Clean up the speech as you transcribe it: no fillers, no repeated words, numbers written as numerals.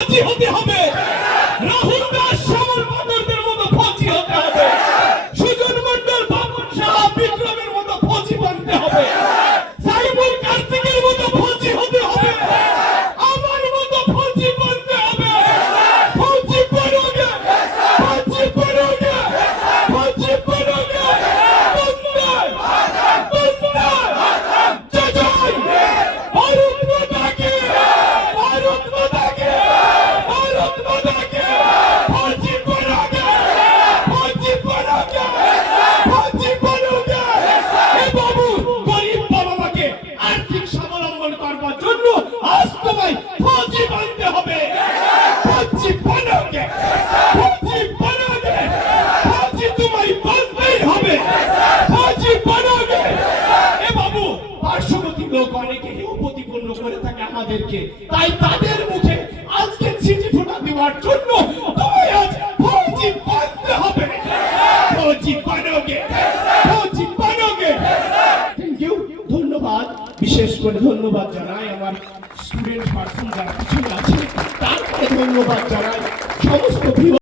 ফৌজি হতে হবে। রাহুল দাস শ্যামল বাদরদের মতো ফৌজি হতে হবে। সুজন মন্ডল বাবন সাহা বিক্রমের মতো ফৌজি বানতে হবে। সাইমুল কার্তিকের মতো ফৌজি হতে হবে। আমার মতো ফৌজি বানতে হবে। ফৌজি बनोगे, फौजी बनोगे, फौजी बनोगे। बंदे बंदे जय जय भारत माता की, भारत माता की, भारत माता की। फौजी बनोगे, फौजी बनोगे, फौजी बनोगे। ए बाबू गरीब बाबा माके आर्थिक स्वावलम्बन करবার জন্য আজ তোমায় ফৌজি বানতে হবে। फौजी बनोगे, फौजी बनोगे, फौजी तुम्हें बनते ही হবে। फौजी बनोगे। এ বাবু পার্শ্ববর্তী লোক অনেকে প্রতিপন্ন করে থাকে আমাদেরকে, তাই তাদের মুখে আজকে চিঠি ফোটা দেওয়ার জন্য তোমায় আজ ফৌজি বানতে হবে। फौजी बनोगे, फौजी बनोगे। থ্যাংক ইউ, ধন্যবাদ। বিশেষ করে ধন্যবাদ জানাই আমার স্টুডেন্ট পার্সন যারা পিছনে আছে, তারপরে ধন্যবাদ জানাই সমস্ত